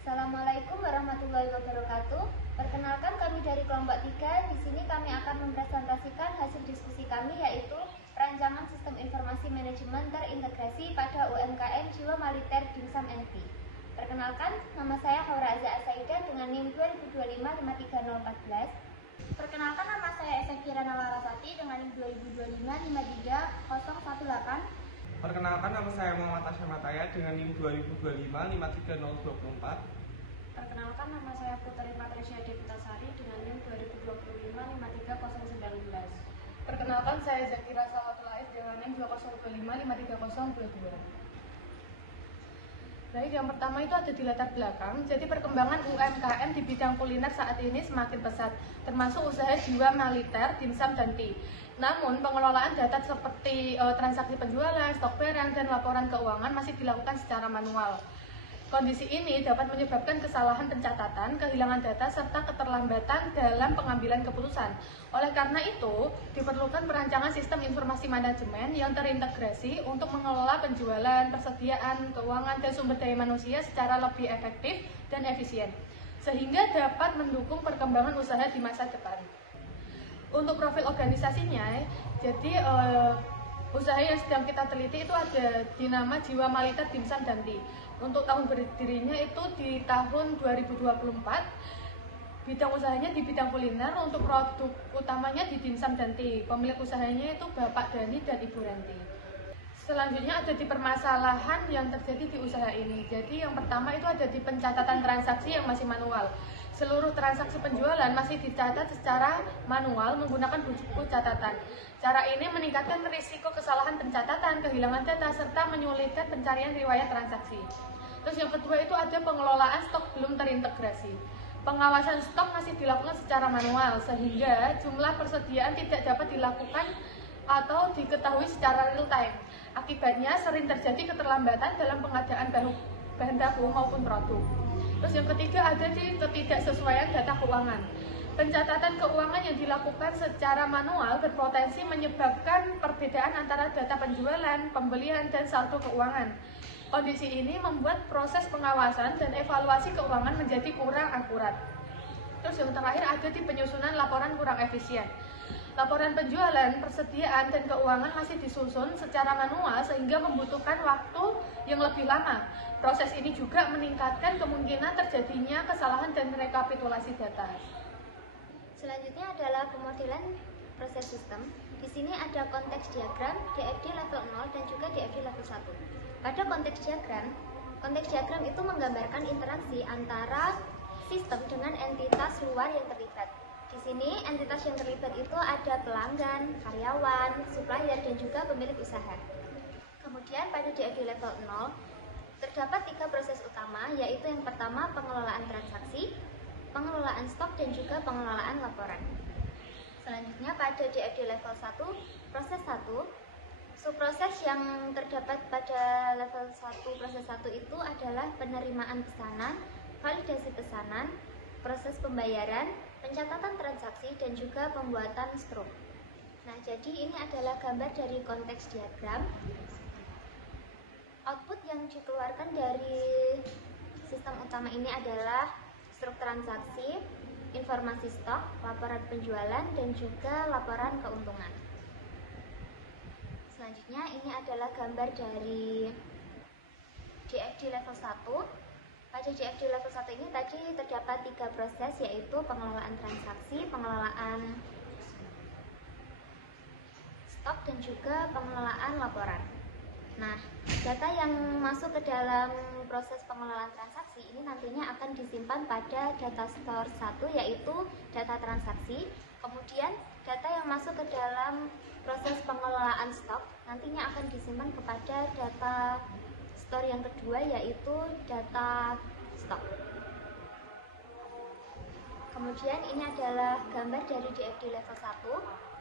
Assalamualaikum warahmatullahi wabarakatuh. Perkenalkan, kami dari kelompok 3. Di sini kami akan mempresentasikan hasil diskusi kami, yaitu perancangan sistem informasi manajemen terintegrasi pada UMKM Jiwa Militer Dimsum NT. Perkenalkan, nama saya Haura Azza Asaida dengan NIM 2025-53014. Perkenalkan, nama saya Esa Kirana Larasati dengan NIM 2025-53018. Perkenalkan, nama saya Muhammad Tasya Mataya dengan NIM 2025-53024. Perkenalkan, nama saya Putri Patricia Deputasari dengan NIM 2025-53019. Perkenalkan, saya Zakira Salatul Ais dengan NIM 2025-53022. Baik, yang pertama itu ada di latar belakang. Jadi perkembangan UMKM di bidang kuliner saat ini semakin pesat, termasuk usaha jiwa militer, dimsum, dan tea. Namun, pengelolaan data seperti transaksi penjualan, stok barang, dan laporan keuangan masih dilakukan secara manual. Kondisi ini dapat menyebabkan kesalahan pencatatan, kehilangan data, serta keterlambatan dalam pengambilan keputusan. Oleh karena itu, diperlukan perancangan sistem informasi manajemen yang terintegrasi untuk mengelola penjualan, persediaan, keuangan, dan sumber daya manusia secara lebih efektif dan efisien, sehingga dapat mendukung perkembangan usaha di masa depan. Untuk profil organisasinya, jadi usaha yang sedang kita teliti itu ada di nama Jiwa Militer Dimsum dan Tea. Untuk tahun berdirinya itu di tahun 2024. Bidang usahanya di bidang kuliner, untuk produk utamanya di dimsum dan tea. Pemilik usahanya itu Bapak Dani dan Ibu Ranti. Selanjutnya ada di permasalahan yang terjadi di usaha ini. Jadi yang pertama itu ada di pencatatan transaksi yang masih manual. Seluruh transaksi penjualan masih dicatat secara manual menggunakan buku catatan. Cara ini meningkatkan risiko kesalahan pencatatan, kehilangan data, serta menyulitkan pencarian riwayat transaksi. Terus yang kedua itu ada pengelolaan stok belum terintegrasi. Pengawasan stok masih dilakukan secara manual, sehingga jumlah persediaan tidak dapat dilakukan atau diketahui secara real time. Akibatnya sering terjadi keterlambatan dalam pengadaan bahan baku maupun produk. Terus yang ketiga ada di ketidaksesuaian data keuangan. Pencatatan keuangan yang dilakukan secara manual berpotensi menyebabkan perbedaan antara data penjualan, pembelian, dan saldo keuangan. Kondisi ini membuat proses pengawasan dan evaluasi keuangan menjadi kurang akurat. Terus yang terakhir ada di penyusunan laporan kurang efisien. Laporan penjualan, persediaan, dan keuangan masih disusun secara manual sehingga membutuhkan waktu yang lebih lama. Proses ini juga meningkatkan kemungkinan terjadinya kesalahan dan rekapitulasi data. Selanjutnya adalah pemodelan proses sistem. Di sini ada konteks diagram, DFD level 0 dan juga DFD level 1. Pada konteks diagram itu menggambarkan interaksi antara sistem dengan entitas luar yang terlibat. Di sini entitas yang terlibat itu ada pelanggan, karyawan, supplier, dan juga pemilik usaha. Kemudian pada DFD level 0 terdapat 3 proses utama, yaitu yang pertama pengelolaan transaksi, pengelolaan stok, dan juga pengelolaan laporan. Selanjutnya pada DFD level 1, proses 1, subproses yang terdapat pada level 1, proses 1 itu adalah penerimaan pesanan, validasi pesanan, proses pembayaran, pencatatan transaksi, dan juga pembuatan struk. Nah, jadi ini adalah gambar dari konteks diagram. Output yang dikeluarkan dari sistem utama ini adalah struk transaksi, informasi stok, laporan penjualan, dan juga laporan keuntungan. Selanjutnya ini adalah gambar dari DFD level 1. Pada DFD level 1 ini tadi terdapat 3 proses, yaitu pengelolaan transaksi, pengelolaan stok, dan juga pengelolaan laporan. Nah, data yang masuk ke dalam proses pengelolaan transaksi ini nantinya akan disimpan pada data store 1, yaitu data transaksi. Kemudian data yang masuk ke dalam proses pengelolaan stok nantinya akan disimpan kepada data store yang kedua, yaitu data stok. Kemudian ini adalah gambar dari DFD level 1.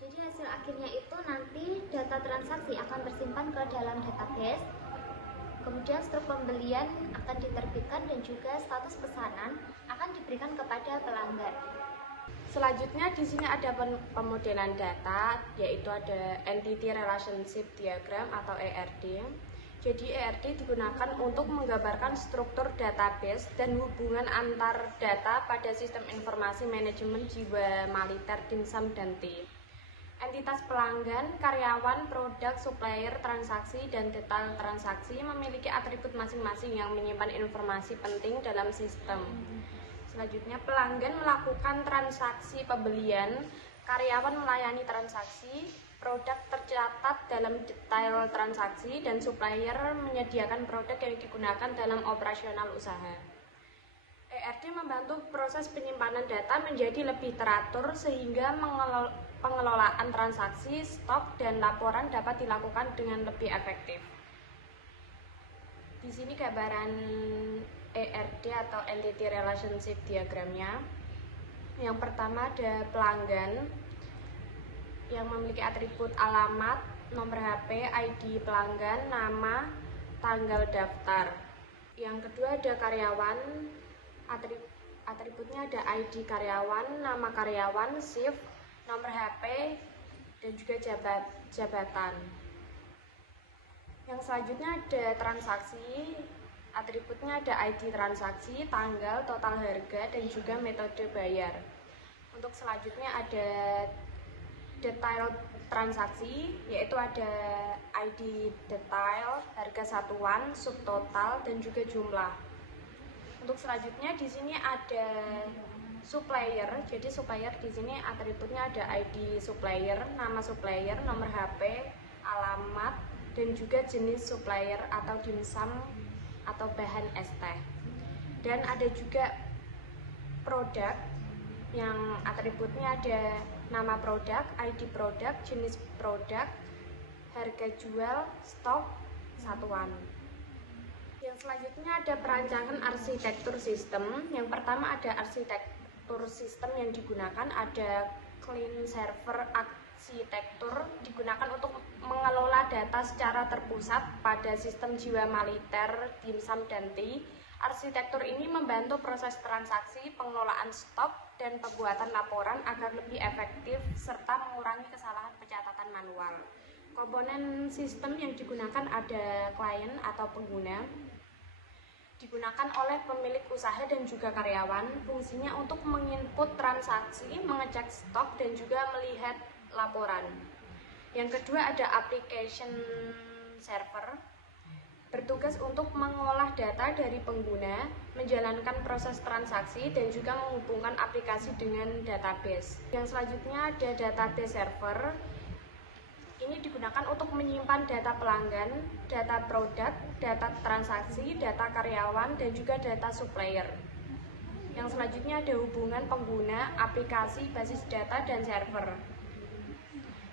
Jadi hasil akhirnya itu nanti data transaksi akan tersimpan ke dalam database. Kemudian struk pembelian akan diterbitkan dan juga status pesanan akan diberikan kepada pelanggan. Selanjutnya di sini ada pemodelan data, yaitu ada Entity Relationship Diagram atau ERD. Jadi ERD digunakan untuk menggambarkan struktur database dan hubungan antar data pada sistem informasi manajemen jiwa militer Dimsum dan T. Entitas pelanggan, karyawan, produk, supplier, transaksi, dan detail transaksi memiliki atribut masing-masing yang menyimpan informasi penting dalam sistem. Selanjutnya, pelanggan melakukan transaksi pembelian, karyawan melayani transaksi, produk tercatat dalam detail transaksi, dan supplier menyediakan produk yang digunakan dalam operasional usaha. ERD membantu proses penyimpanan data menjadi lebih teratur sehingga pengelolaan transaksi, stok, dan laporan dapat dilakukan dengan lebih efektif. Di sini gambaran ERD atau Entity Relationship Diagramnya. Yang pertama ada pelanggan yang memiliki atribut alamat, nomor HP, ID pelanggan, nama, tanggal daftar. Yang kedua ada karyawan, atributnya ada ID karyawan, nama karyawan, shift, nomor HP, dan juga jabatan. Yang selanjutnya ada transaksi, atributnya ada ID transaksi, tanggal, total harga, dan juga metode bayar. Untuk selanjutnya ada detail transaksi, yaitu ada ID detail, harga satuan, subtotal, dan juga jumlah. Untuk selanjutnya di sini ada supplier. Jadi supplier di sini atributnya ada ID supplier, nama supplier, nomor HP, alamat, dan juga jenis supplier atau dimsum atau bahan es teh. Dan ada juga produk yang atributnya ada nama produk, ID produk, jenis produk, harga jual, stok, satuan. Yang selanjutnya ada perancangan arsitektur sistem. Yang pertama ada arsitektur sistem yang digunakan, ada clean server arsitektur, digunakan untuk mengelola data secara terpusat pada sistem jiwa militer Dimsum dan T. Arsitektur ini membantu proses transaksi, pengelolaan stok, dan pembuatan laporan agar lebih efektif serta mengurangi kesalahan pencatatan manual. Komponen sistem yang digunakan ada klien atau pengguna, digunakan oleh pemilik usaha dan juga karyawan. Fungsinya untuk menginput transaksi, mengecek stok, dan juga melihat laporan. Yang kedua ada application server, bertugas untuk mengolah data dari pengguna, menjalankan proses transaksi, dan juga menghubungkan aplikasi dengan database. Yang selanjutnya ada database server. Ini digunakan untuk menyimpan data pelanggan, data produk, data transaksi, data karyawan, dan juga data supplier. Yang selanjutnya ada hubungan pengguna, aplikasi, basis data, dan server.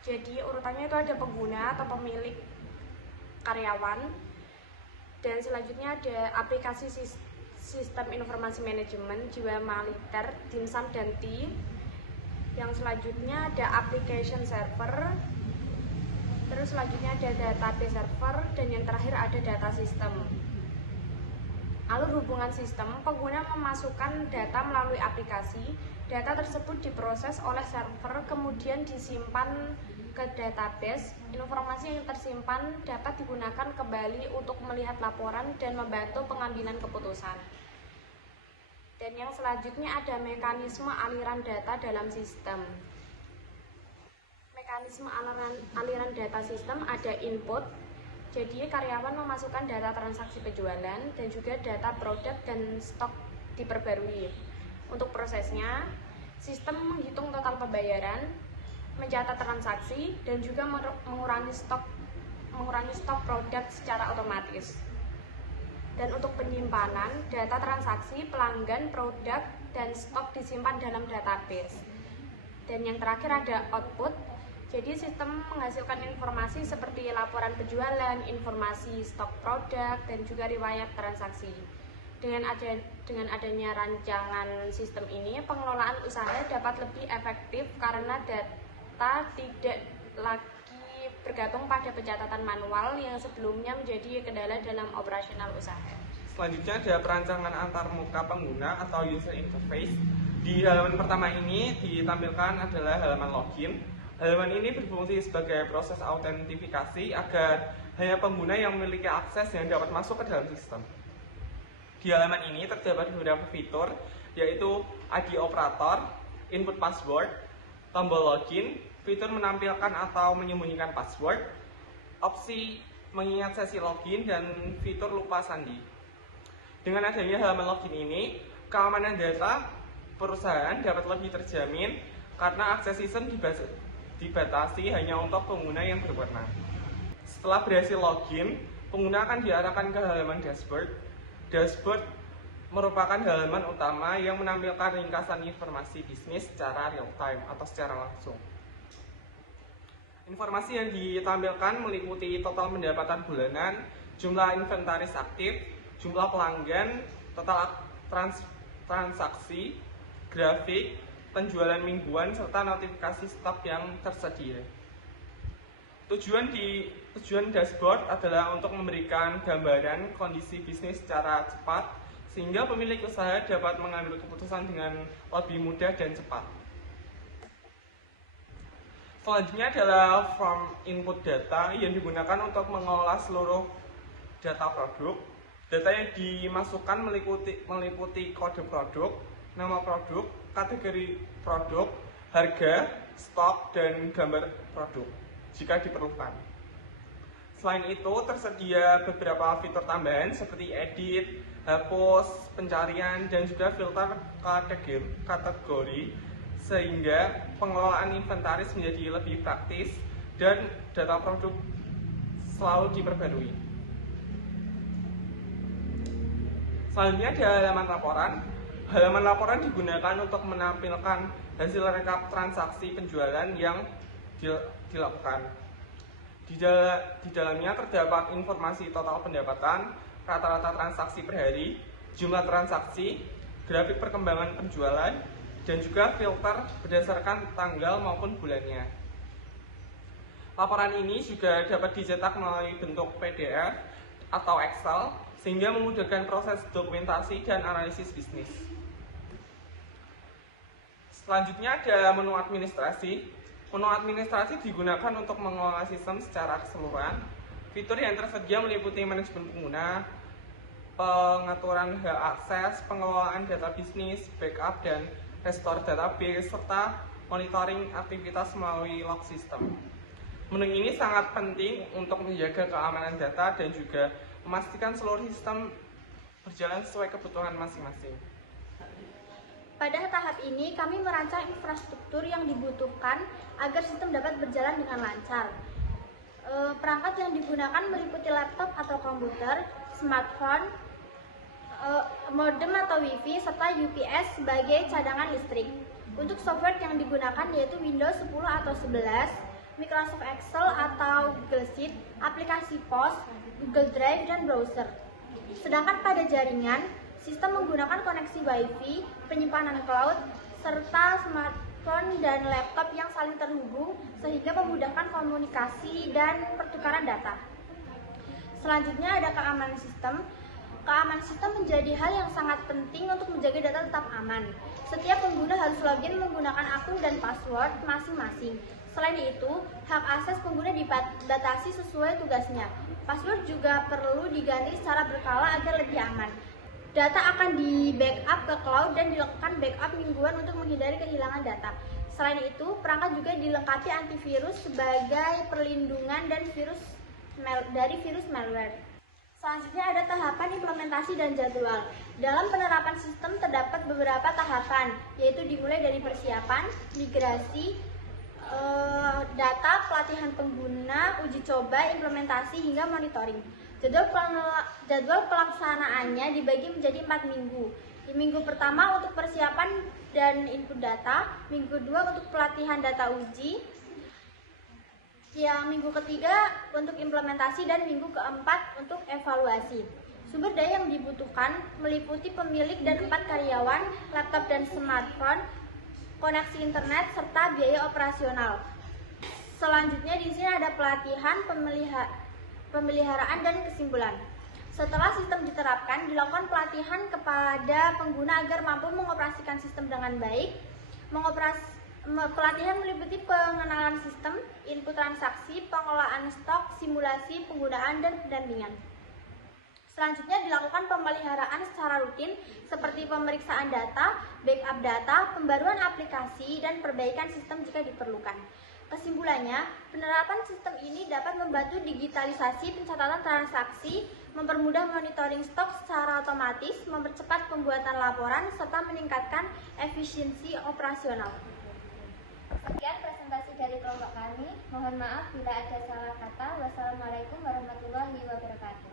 Jadi urutannya itu ada pengguna atau pemilik, karyawan, dan selanjutnya ada aplikasi sistem informasi manajemen jiwa militer Dimsum dan T. Yang selanjutnya ada application server. Terus selanjutnya ada database server, dan yang terakhir ada data sistem. Alur hubungan sistem, pengguna memasukkan data melalui aplikasi. Data tersebut diproses oleh server, kemudian disimpan ke database. Informasi yang tersimpan dapat digunakan kembali untuk melihat laporan dan membantu pengambilan keputusan. Dan yang selanjutnya ada mekanisme aliran data dalam sistem. Mekanisme aliran data sistem ada input, jadi karyawan memasukkan data transaksi penjualan dan juga data produk dan stok diperbarui. Untuk prosesnya, sistem menghitung total pembayaran, mencatat transaksi, dan juga mengurangi stok produk secara otomatis. Dan untuk penyimpanan, data transaksi, pelanggan, produk, dan stok disimpan dalam database. Dan yang terakhir ada output. Jadi sistem menghasilkan informasi seperti laporan penjualan, informasi stok produk, dan juga riwayat transaksi. Dengan adanya rancangan sistem ini, pengelolaan usaha dapat lebih efektif karena data tidak lagi bergantung pada pencatatan manual yang sebelumnya menjadi kendala dalam operasional usaha. Selanjutnya ada perancangan antarmuka pengguna atau user interface. Di halaman pertama ini ditampilkan adalah halaman login. Halaman ini berfungsi sebagai proses autentifikasi agar hanya pengguna yang memiliki akses yang dapat masuk ke dalam sistem. Di halaman ini terdapat beberapa fitur, yaitu ID operator, input password, tombol login, fitur menampilkan atau menyembunyikan password, opsi mengingat sesi login, dan fitur lupa sandi. Dengan adanya halaman login ini, keamanan data perusahaan dapat lebih terjamin karena akses sistem dibatasi hanya untuk pengguna yang berwenang. Setelah berhasil login, pengguna akan diarahkan ke halaman dashboard. Dashboard merupakan halaman utama yang menampilkan ringkasan informasi bisnis secara real time atau secara langsung. Informasi yang ditampilkan meliputi total pendapatan bulanan, jumlah inventaris aktif, jumlah pelanggan, total transaksi, grafik, penjualan mingguan, serta notifikasi stok yang tersedia. Tujuan dashboard adalah untuk memberikan gambaran kondisi bisnis secara cepat, sehingga pemilik usaha dapat mengambil keputusan dengan lebih mudah dan cepat. Selanjutnya adalah form input data yang digunakan untuk mengolah seluruh data produk. Data yang dimasukkan meliputi kode produk, nama produk, kategori produk, harga, stok, dan gambar produk jika diperlukan. Selain itu, tersedia beberapa fitur tambahan seperti edit, hapus, pencarian, dan juga filter kategori sehingga pengelolaan inventaris menjadi lebih praktis dan data produk selalu diperbarui. Selanjutnya ada halaman laporan. Halaman laporan digunakan untuk menampilkan hasil rekap transaksi penjualan yang dilakukan. Di dalamnya terdapat informasi total pendapatan, rata-rata transaksi per hari, jumlah transaksi, grafik perkembangan penjualan, dan juga filter berdasarkan tanggal maupun bulannya. Laporan ini juga dapat dicetak melalui bentuk PDF atau Excel, sehingga memudahkan proses dokumentasi dan analisis bisnis. Selanjutnya ada menu administrasi. Menu administrasi digunakan untuk mengelola sistem secara keseluruhan. Fitur yang tersedia meliputi manajemen pengguna, pengaturan hak akses, pengelolaan data bisnis, backup dan restore database, serta monitoring aktivitas melalui log system. Menu ini sangat penting untuk menjaga keamanan data dan juga memastikan seluruh sistem berjalan sesuai kebutuhan masing-masing. Pada tahap ini, kami merancang infrastruktur yang dibutuhkan agar sistem dapat berjalan dengan lancar. Perangkat yang digunakan meliputi laptop atau komputer, smartphone, modem atau wifi, serta UPS sebagai cadangan listrik. Untuk software yang digunakan yaitu Windows 10 atau 11, Microsoft Excel atau Google Sheet, aplikasi pos, Google Drive, dan browser. Sedangkan pada jaringan, sistem menggunakan koneksi Wi-Fi, penyimpanan cloud, serta smartphone dan laptop yang saling terhubung sehingga memudahkan komunikasi dan pertukaran data. Selanjutnya ada keamanan sistem. Keamanan sistem menjadi hal yang sangat penting untuk menjaga data tetap aman. Setiap pengguna harus login menggunakan akun dan password masing-masing. Selain itu, hak akses pengguna dibatasi sesuai tugasnya. Password juga perlu diganti secara berkala agar lebih aman. Data akan di-backup ke cloud dan dilakukan backup mingguan untuk menghindari kehilangan data. Selain itu, perangkat juga dilengkapi antivirus sebagai perlindungan dari virus malware. Selanjutnya ada tahapan implementasi dan jadwal. Dalam penerapan sistem terdapat beberapa tahapan, yaitu dimulai dari persiapan, migrasi, data, pelatihan pengguna, uji coba, implementasi, hingga monitoring. Jadwal pelaksanaannya dibagi menjadi 4 minggu. Di minggu pertama untuk persiapan dan input data, minggu kedua untuk pelatihan data uji, yang minggu ketiga untuk implementasi, dan minggu keempat untuk evaluasi. Sumber daya yang dibutuhkan meliputi pemilik dan 4 karyawan, laptop dan smartphone, koneksi internet, serta biaya operasional. Selanjutnya di sini ada pelatihan, pemeliharaan, dan kesimpulan. Setelah sistem diterapkan, dilakukan pelatihan kepada pengguna agar mampu mengoperasikan sistem dengan baik, Pelatihan meliputi pengenalan sistem, input transaksi, pengelolaan stok, simulasi, penggunaan, dan pendampingan. Selanjutnya dilakukan pemeliharaan secara rutin seperti pemeriksaan data, backup data, pembaruan aplikasi, dan perbaikan sistem jika diperlukan. Kesimpulannya, penerapan sistem ini dapat membantu digitalisasi pencatatan transaksi, mempermudah monitoring stok secara otomatis, mempercepat pembuatan laporan, serta meningkatkan efisiensi operasional. Sekian presentasi dari kelompok kami. Mohon maaf bila ada salah kata. Wassalamualaikum warahmatullahi wabarakatuh.